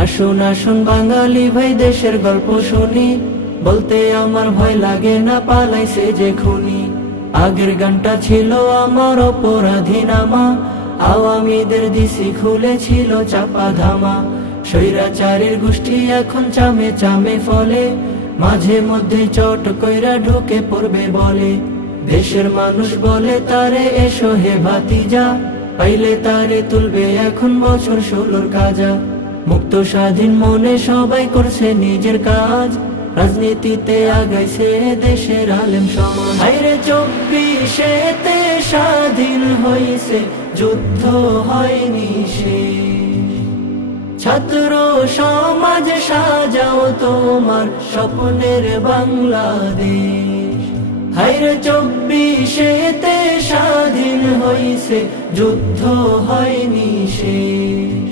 আসুন আসুন বাঙালি ভাই দেশের গল্প শুনি, বলতে আমার ভয় লাগে না পালাইছে যে খুনি। আগের গানটা ছিল আমার অপরাধী নামা, আওয়ামীদের দিছি খুলেছিল চাপা ধামা। স্বৈরাচারের গোষ্ঠী এখন চামে চামে ফলে, মাঝে মধ্যে চট কইরা ঢুকে পড়বে বলে। দেশের মানুষ বলে তারে এসো হে ভাতিজা, পাইলে তারে তুলবে এখন বছর 16 কাজা। মুক্ত স্বাধীন মনে সবাই করছে নিজের কাজ, রাজনীতিতে আগাইছে দেশের আলেম সমাজ। হায়রে 24-এতে স্বাধীন হইছে, যুদ্ধ হয়নি শেষ। ছাত্র সমাজ সাজাও তোমার স্বপ্নের বাংলাদেশ। হায়রে 24-এতে স্বাধীন হইছে, যুদ্ধ হয়নি শেষ।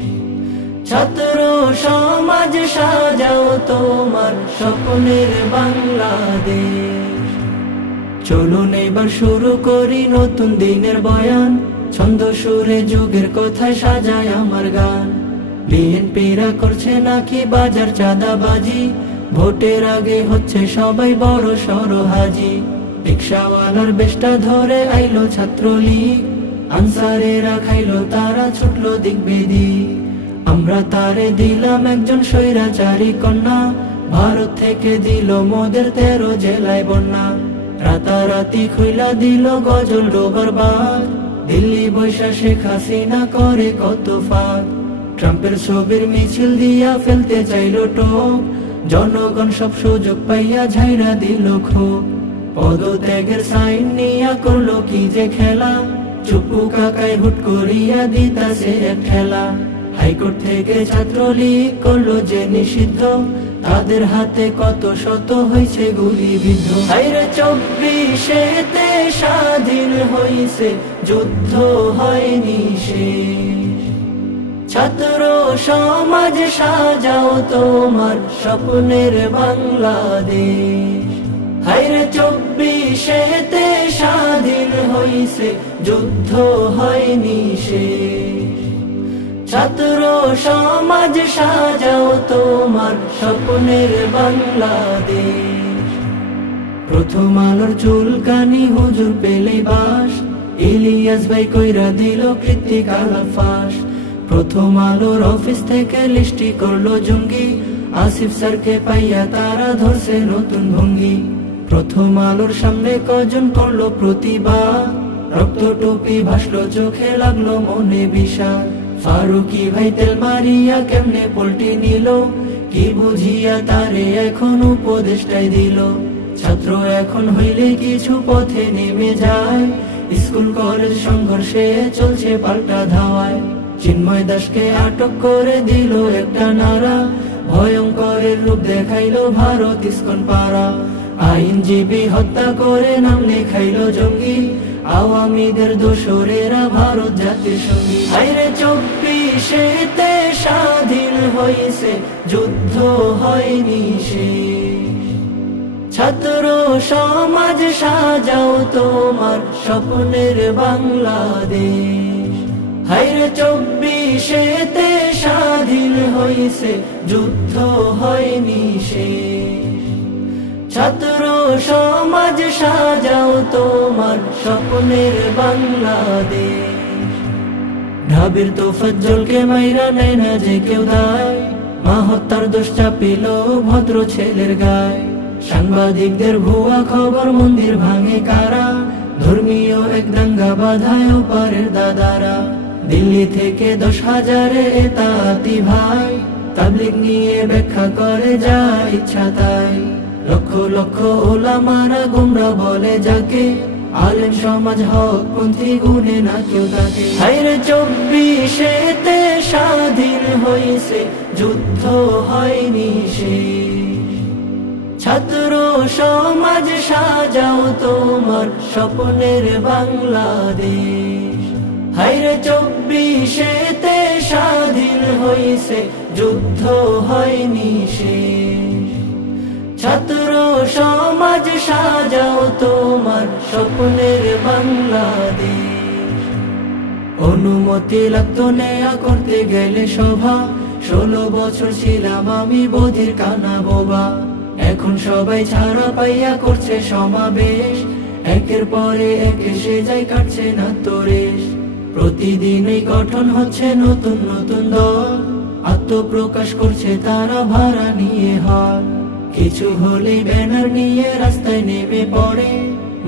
ছাত্র সমাজ সাজাও তোমার স্বপ্নের বাংলাদেশ। চলুন এবার শুরু করি নতুন দিনের বয়ান, ছন্দ সুরে যুগের কথায় সাজায় আমার গান। বিএনপিরা করছে নাকি বাজার চাঁদাবাজি, ভোটের আগে হচ্ছে সবাই বড় সড় হাজি। রিকশাওয়ালার বেশটা ধরে আইলো ছাত্রলীগ, আনসারেরা খাইলো তারা ছুটলো দিক বিদিক। আমরা তারে দিলাম একজন স্বৈরাচারী কন্যা, ভারত থেকে দিল মোদের 13 জেলায় বন্যা। রাতারাতি খুইলা দিল গজল ডোবার বাঁধ, দিল্লি বৈশা শেখ হাসিনা করে কত ফাঁদ। ট্রাম্পের ছবির মিছিল দিয়া ফেলতে চাইল টোপ, জনগণ সব সুযোগ পাইয়া ঝাইরা দিল ক্ষোভ। পদত্যাগের সাইন নিয়া করলো কি যে খেলা, চুপু কাকায় হুট করিয়া দিতাছে এক ঠেলা। হাইকোর্ট থেকে ছাত্রলীগ করলো যে নিষিদ্ধ, তাদের হাতে কত শত হয়েছে গুলিবিদ্ধ। হায়রে 24-এতে স্বাধীন হইছে, যুদ্ধ হয়নি শেষ। ছাত্র সমাজ সাজাও তোমার স্বপ্নের বাংলাদেশ। হায়রে 24-এতে স্বাধীন হইছে, যুদ্ধ হয়নি শেষ। ছাত্র সমাজ সাজাও তোমার স্বপ্নের বাংলাদেশ। প্রথম আলোর চুলকানি হুজুর পেলে বাস, ইলিয়াস ভাই কইরা দিল কৃত্তিকাল ফাঁস। প্রথম আলোর অফিস থেকে লিস্টি করলো জঙ্গি, আসিফ স্যারকে পাইয়া তারা ধরছে নতুন ভঙ্গি। প্রথম আলোর সামনে কজন করলো প্রতিবাদ, রক্ত টুপি ভাসলো চোখে লাগলো মনে বিষাদ। ফারুকি ভাই তেল মারিয়া কেমনে পল্টি নিল, কি বুঝিয়া তারে এখন উপদেশটাই দিল। ছাত্র এখন হইলে কিছু পথে নেমে যায়, স্কুল কলেজ সংঘর্ষে চলছে পাল্টা ধাওয়ায়। চিন্ময় দাসকে আটক করে দিল একটা নারা, ভয়ঙ্করের রূপ দেখাইলো ভারত ইস্কন পাড়া। আইনজীবী হত্যা করে নাম লেখাইলো জঙ্গি, আওয়ামীদের দোসরেরা ভারত জাতির সঙ্গী। হায়রে 24-এতে স্বাধীন হইছে, যুদ্ধ হয়নি শেষ। ছাত্র সমাজ সাজাও তোমার স্বপ্নের বাংলাদেশ। হায়রে 24-এতে স্বাধীন হইছে, যুদ্ধ হয়নি শেষ। ছাত্র সমাজ সাজাও তোমার স্বপ্নের বাংলাদেশ। ঢাবির তোফাজ্জলকে মাইরা নেয় না যে কেউ দায়, মা হত্যার দোষ চাপিল ভদ্র ছেলের গায়। সাংবাদিকদের ভুয়া খবর মন্দির ভাঙে কারা, ধর্মীয় এক দাঙ্গা বাধায় পারের দাদারা। দিল্লি থেকে 10,000 এতাতি ভাই, তাবলীগ নিয়ে ব্যাখ্যা করে যা ইচ্ছা তাই। লক্ষ লক্ষ ওলামারা গোমরা বলে যাকে, আলেম সমাজ হক পন্থী গুনে না কেউ তাকে। হায়রে 24-এতে স্বাধীন হইছে, যুদ্ধ হয়নি শেষ। ছাত্র সমাজ সাজাও তোমার স্বপ্নের বাংলাদেশ। হায়রে 24-এতে স্বাধীন হইছে, যুদ্ধ হয়নি শেষ। ছাত্র সমাজ সাজাও তোমার স্বপ্নের বাংলাদেশ। অনুমতি লাগতো নেয়া করতে গেলে সভা, 16 বছর ছিলাম আমি বধির কানা বোবা, এখন সবাই ছাড়া পাইয়া করছে সমাবেশ, একের পরে এক এসে যায় কাটছে না তো রেশ। প্রতিদিনই গঠন হচ্ছে নতুন নতুন দল, আত্মপ্রকাশ করছে তারা ভাড়া নিয়ে হল, কিছু হলেই ব্যানার নিয়ে রাস্তায় নেমে পড়ে,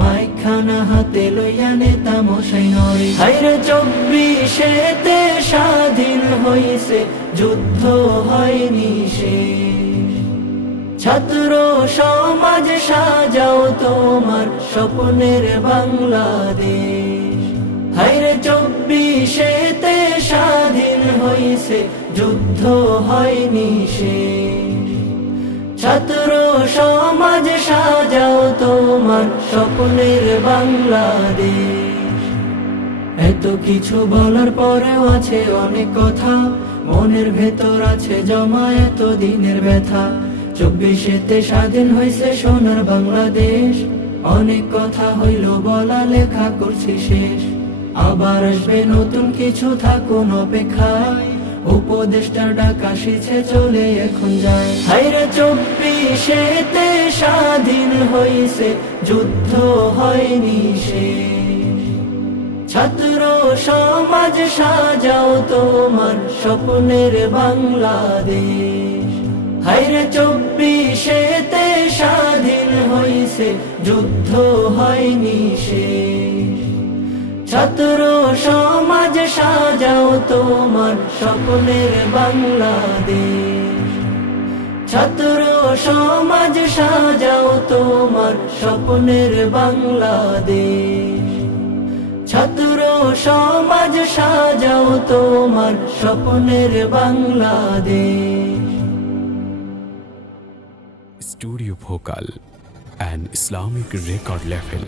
মাইকখানা হাতে লইয়া নেতা মশাই নড়ে। হায়রে 24-এতে স্বাধীন হইছে, যুদ্ধ হয়নি শেষ, ছাত্র সমাজ সাজাও তোমার স্বপ্নের বাংলাদেশ। হায়রে 24-এতে স্বাধীন হইছে, যুদ্ধ হয়নি শেষ, ছাত্র সমাজ সাজাও তোমার স্বপ্নের বাংলাদেশ। এত কিছু বলার পরেও আছে অনেক কথা, মনের ভেতর আছে জমা এত দিনের ব্যথা। 24-এতে স্বাধীন হয়েছে সোনার বাংলাদেশ, অনেক কথা হইল বলা লেখা করছি শেষ, আবার আসবে নতুন কিছু থাকুন অপেক্ষায়, উপদেষ্টা ডাক আসিছে চলে এখন যায়। হায়রে 24-এতে স্বাধীন হইছে, যুদ্ধ হয়নি শেষ, ছাত্র সমাজ সাজাও তোমার স্বপ্নের বাংলাদেশ। হায়রে 24-এতে স্বাধীন হইছে, যুদ্ধ হয়নি শেষ, ছাত্র সমাজ সাজাও তোমার স্বপ্নের বাংলাদেশ। ছাত্র সমাজ সাজাও তোমার স্বপ্নের বাংলাদেশ। ছাত্র সমাজ সাজাও তোমার স্বপ্নের Bangladesh. Studio Bhokal, an Islamic record label.